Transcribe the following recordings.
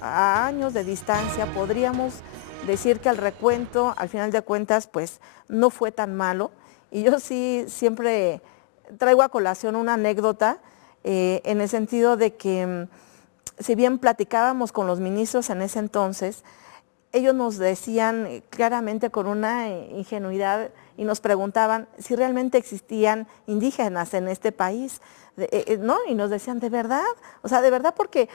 a años de distancia, podríamos decir que el recuento, al final de cuentas, pues no fue tan malo. Y yo sí siempre traigo a colación una anécdota en el sentido de que si bien platicábamos con los ministros en ese entonces, ellos nos decían claramente con una ingenuidad y nos preguntaban si realmente existían indígenas en este país, ¿no? Y nos decían, ¿de verdad? O sea, de verdad porque,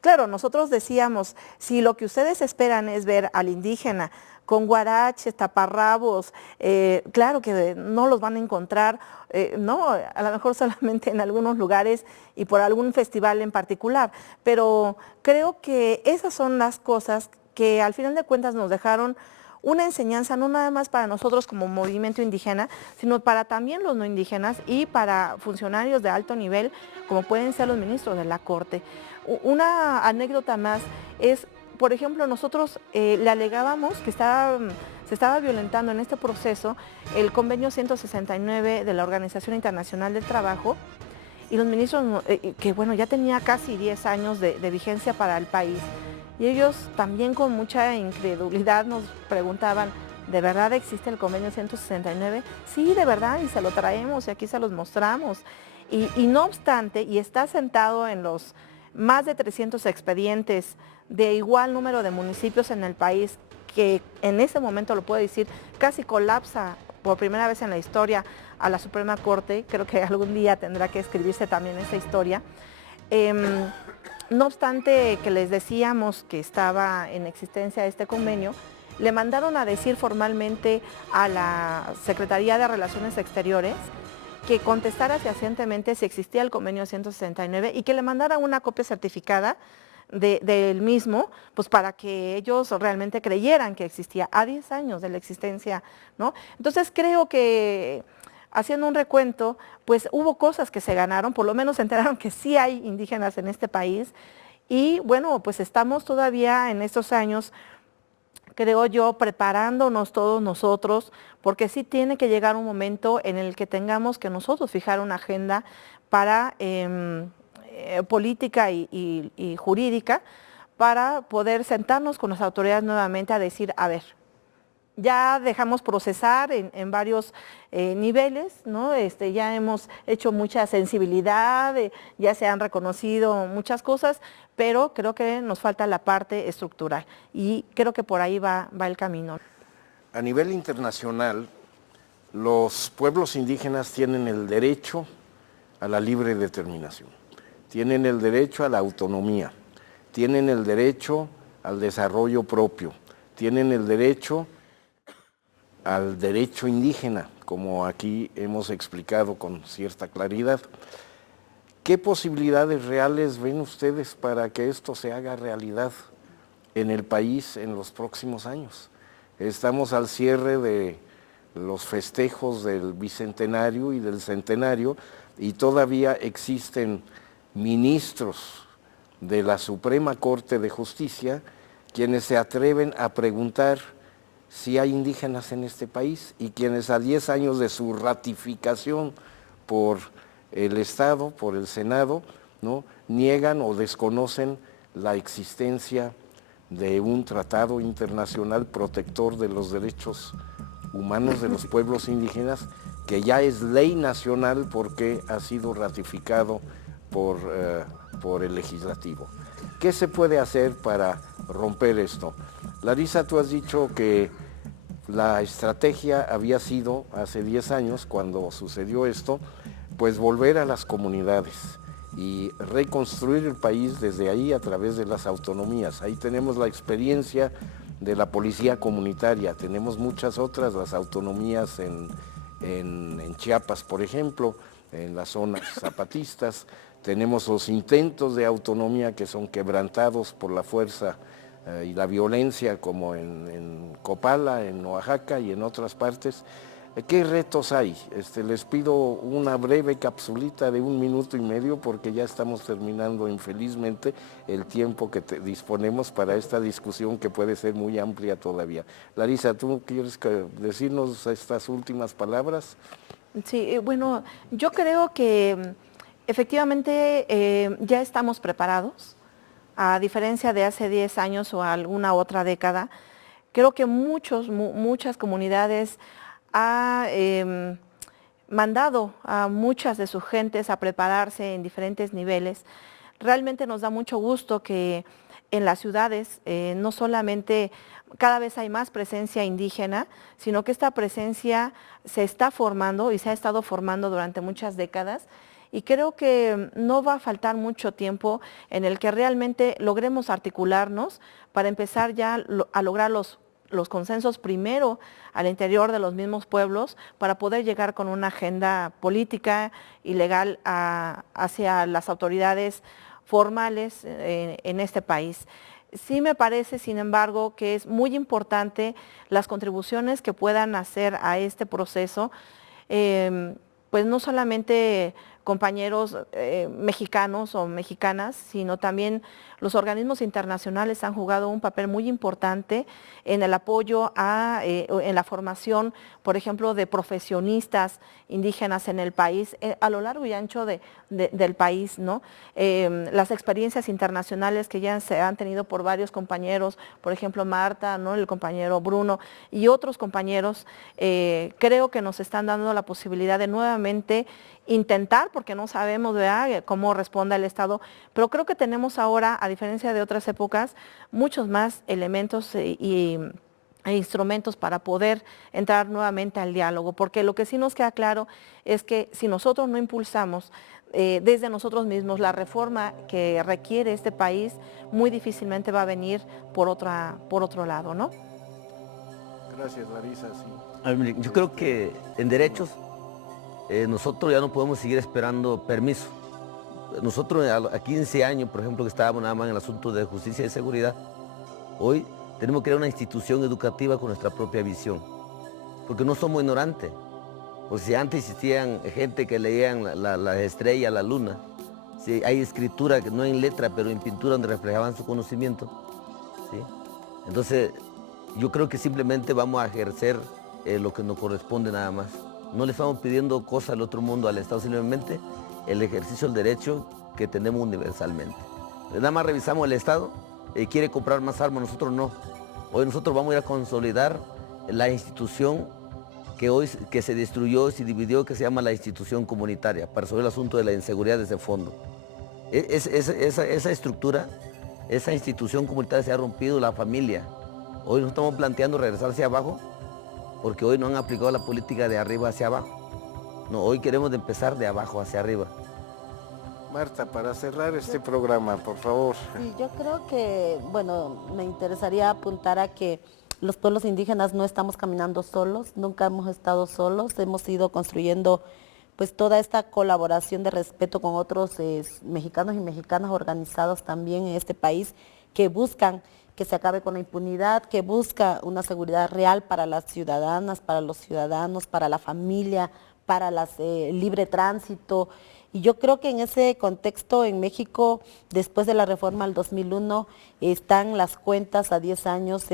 claro, nosotros decíamos, si lo que ustedes esperan es ver al indígena con guaraches, taparrabos, claro que no los van a encontrar, no, a lo mejor solamente en algunos lugares y por algún festival en particular, pero creo que esas son las cosas que al final de cuentas nos dejaron una enseñanza no nada más para nosotros como movimiento indígena, sino para también los no indígenas y para funcionarios de alto nivel, como pueden ser los ministros de la Corte. Una anécdota más es, por ejemplo, nosotros le alegábamos que se estaba violentando en este proceso el convenio 169 de la Organización Internacional del Trabajo, y los ministros, que bueno, ya tenía casi 10 años de vigencia para el país, y ellos también con mucha incredulidad nos preguntaban, ¿de verdad existe el convenio 169? Sí, de verdad, y se lo traemos y aquí se los mostramos. Y no obstante, y está sentado en los más de 300 expedientes de igual número de municipios en el país, que en ese momento, lo puedo decir, casi colapsa por primera vez en la historia a la Suprema Corte. Creo que algún día tendrá que escribirse también esa historia. No obstante que les decíamos que estaba en existencia este convenio, le mandaron a decir formalmente a la Secretaría de Relaciones Exteriores que contestara fehacientemente si existía el convenio 169 y que le mandara una copia certificada del mismo, pues para que ellos realmente creyeran que existía a 10 años de la existencia, ¿no? Entonces creo que, haciendo un recuento, pues hubo cosas que se ganaron, por lo menos se enteraron que sí hay indígenas en este país y bueno, pues estamos todavía en estos años, creo yo, preparándonos todos nosotros, porque sí tiene que llegar un momento en el que tengamos que nosotros fijar una agenda para política y jurídica para poder sentarnos con las autoridades nuevamente a decir, a ver, ya dejamos procesar en varios niveles, ¿no? Ya hemos hecho mucha sensibilidad, ya se han reconocido muchas cosas, pero creo que nos falta la parte estructural y creo que por ahí va el camino. A nivel internacional, los pueblos indígenas tienen el derecho a la libre determinación, tienen el derecho a la autonomía, tienen el derecho al desarrollo propio, tienen el derecho al derecho indígena, como aquí hemos explicado con cierta claridad. ¿Qué posibilidades reales ven ustedes para que esto se haga realidad en el país en los próximos años? Estamos al cierre de los festejos del bicentenario y del centenario y todavía existen ministros de la Suprema Corte de Justicia quienes se atreven a preguntar si hay indígenas en este país y quienes a 10 años de su ratificación por el Estado, por el Senado, ¿no?, niegan o desconocen la existencia de un tratado internacional protector de los derechos humanos de los pueblos indígenas, que ya es ley nacional porque ha sido ratificado por el legislativo. ¿Qué se puede hacer para romper esto? Larisa, tú has dicho que la estrategia había sido, hace 10 años, cuando sucedió esto, pues volver a las comunidades y reconstruir el país desde ahí a través de las autonomías. Ahí tenemos la experiencia de la policía comunitaria, tenemos muchas otras, las autonomías en Chiapas, por ejemplo, en las zonas zapatistas, tenemos los intentos de autonomía que son quebrantados por la fuerza y la violencia, como en Copala, en Oaxaca y en otras partes. ¿Qué retos hay? Les pido una breve capsulita de 1 minuto y medio porque ya estamos terminando infelizmente el tiempo que disponemos para esta discusión que puede ser muy amplia todavía. Larisa, ¿tú quieres decirnos estas últimas palabras? Sí, bueno, yo creo que efectivamente ya estamos preparados. a diferencia de hace 10 años o alguna otra década, creo que muchas comunidades han mandado a muchas de sus gentes a prepararse en diferentes niveles. Realmente nos da mucho gusto que en las ciudades no solamente cada vez hay más presencia indígena, sino que esta presencia se está formando y se ha estado formando durante muchas décadas. Y creo que no va a faltar mucho tiempo en el que realmente logremos articularnos para empezar ya a lograr los consensos primero al interior de los mismos pueblos para poder llegar con una agenda política y legal hacia las autoridades formales en este país. Sí me parece, sin embargo, que es muy importante las contribuciones que puedan hacer a este proceso, pues no solamente compañeros mexicanos o mexicanas, sino también los organismos internacionales han jugado un papel muy importante en el apoyo en la formación, por ejemplo, de profesionistas indígenas en el país, a lo largo y ancho del país, ¿no? Las experiencias internacionales que ya se han tenido por varios compañeros, por ejemplo, Marta, ¿no? El compañero Bruno y otros compañeros, creo que nos están dando la posibilidad de nuevamente intentar, porque no sabemos, ¿verdad?, cómo responda el Estado, pero creo que tenemos ahora, a diferencia de otras épocas, muchos más elementos e instrumentos para poder entrar nuevamente al diálogo, porque lo que sí nos queda claro es que si nosotros no impulsamos desde nosotros mismos la reforma que requiere este país, muy difícilmente va a venir por otro lado, ¿no? Gracias, Larisa. Sí. A ver, miren, yo creo que en derechos nosotros ya no podemos seguir esperando permiso. Nosotros a 15 años, por ejemplo, que estábamos nada más en el asunto de justicia y seguridad, hoy tenemos que crear una institución educativa con nuestra propia visión, porque no somos ignorantes. Porque si antes existían gente que leían las estrellas, la luna, si hay escritura, que no en letra, pero en pintura donde reflejaban su conocimiento, ¿sí? Entonces, yo creo que simplemente vamos a ejercer lo que nos corresponde nada más. No le estamos pidiendo cosas al otro mundo, al Estado, simplemente el ejercicio del derecho que tenemos universalmente. Nada más revisamos el Estado, quiere comprar más armas, nosotros no. Hoy nosotros vamos a ir a consolidar la institución que se destruyó, se dividió, que se llama la institución comunitaria, para resolver el asunto de la inseguridad de ese fondo. Esa estructura, esa institución comunitaria se ha rompido, la familia. Hoy nos estamos planteando regresar hacia abajo, porque hoy no han aplicado la política de arriba hacia abajo. No, hoy queremos empezar de abajo hacia arriba. Marta, para cerrar este programa, por favor. Sí, yo creo que, bueno, me interesaría apuntar a que los pueblos indígenas no estamos caminando solos, nunca hemos estado solos, hemos ido construyendo pues toda esta colaboración de respeto con otros mexicanos y mexicanas organizados también en este país que buscan que se acabe con la impunidad, que busca una seguridad real para las ciudadanas, para los ciudadanos, para la familia, para el libre tránsito. Y yo creo que en ese contexto en México, después de la reforma del 2001, están las cuentas a 10 años,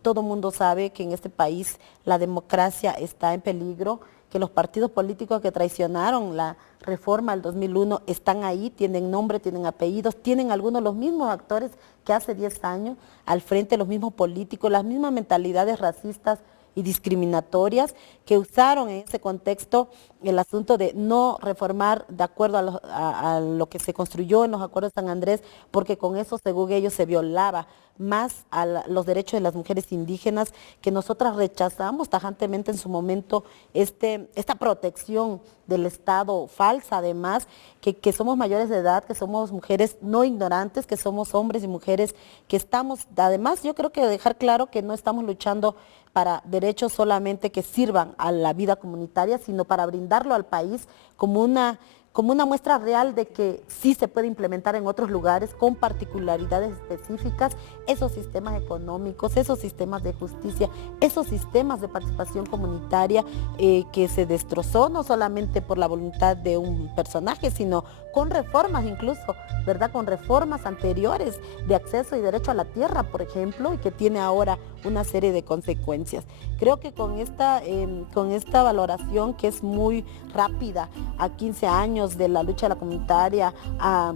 todo el mundo sabe que en este país la democracia está en peligro, que los partidos políticos que traicionaron la reforma del 2001 están ahí, tienen nombre, tienen apellidos, tienen algunos los mismos actores que hace 10 años al frente, los mismos políticos, las mismas mentalidades racistas y discriminatorias que usaron en ese contexto el asunto de no reformar de acuerdo a lo que se construyó en los acuerdos de San Andrés, porque con eso, según ellos, se violaba más a los derechos de las mujeres indígenas, que nosotras rechazamos tajantemente en su momento esta protección del Estado falsa, además, que somos mayores de edad, que somos mujeres no ignorantes, que somos hombres y mujeres que estamos, además yo creo que dejar claro que no estamos luchando para derechos solamente que sirvan a la vida comunitaria, sino para brindarlo al país como una muestra real de que sí se puede implementar en otros lugares con particularidades específicas esos sistemas económicos, esos sistemas de justicia, esos sistemas de participación comunitaria que se destrozó no solamente por la voluntad de un personaje, sino con reformas incluso, ¿verdad? Con reformas anteriores de acceso y derecho a la tierra, por ejemplo, y que tiene ahora una serie de consecuencias. Creo que con esta valoración que es muy rápida, a 15 años de la lucha de la comunitaria, a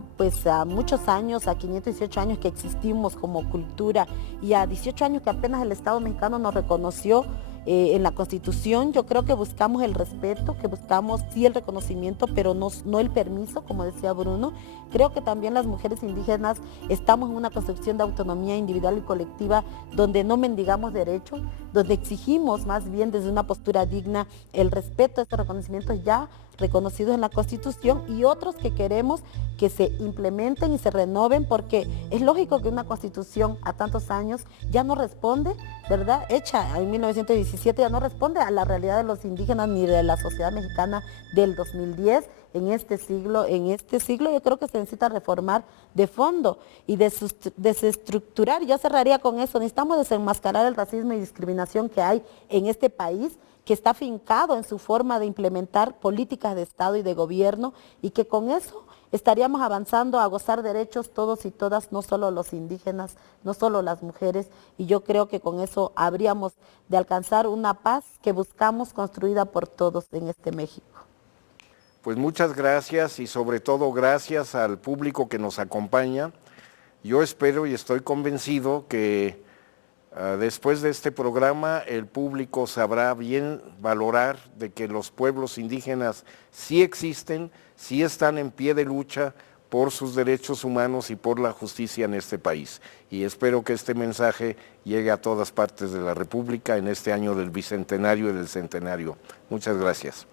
muchos años, a 518 años que existimos como cultura y a 18 años que apenas el Estado mexicano nos reconoció en la Constitución, yo creo que buscamos el respeto, que buscamos sí el reconocimiento, pero no el permiso, como decía Bruno. Creo que también las mujeres indígenas estamos en una construcción de autonomía individual y colectiva donde no mendigamos derechos, donde exigimos más bien desde una postura digna el respeto a estos reconocimientos ya reconocidos en la Constitución y otros que queremos que se implementen y se renoven, porque es lógico que una Constitución a tantos años ya no responde, ¿verdad? Hecha en 1917 ya no responde a la realidad de los indígenas ni de la sociedad mexicana del 2010. En este siglo yo creo que se necesita reformar de fondo y desestructurar. Yo cerraría con eso. Necesitamos desenmascarar el racismo y discriminación que hay en este país, que está afincado en su forma de implementar políticas de Estado y de gobierno, y que con eso estaríamos avanzando a gozar derechos todos y todas, no solo los indígenas, no solo las mujeres, y yo creo que con eso habríamos de alcanzar una paz que buscamos construida por todos en este México. Pues muchas gracias y sobre todo gracias al público que nos acompaña. Yo espero y estoy convencido que después de este programa el público sabrá bien valorar de que los pueblos indígenas sí existen, sí están en pie de lucha por sus derechos humanos y por la justicia en este país. Y espero que este mensaje llegue a todas partes de la República en este año del Bicentenario y del Centenario. Muchas gracias.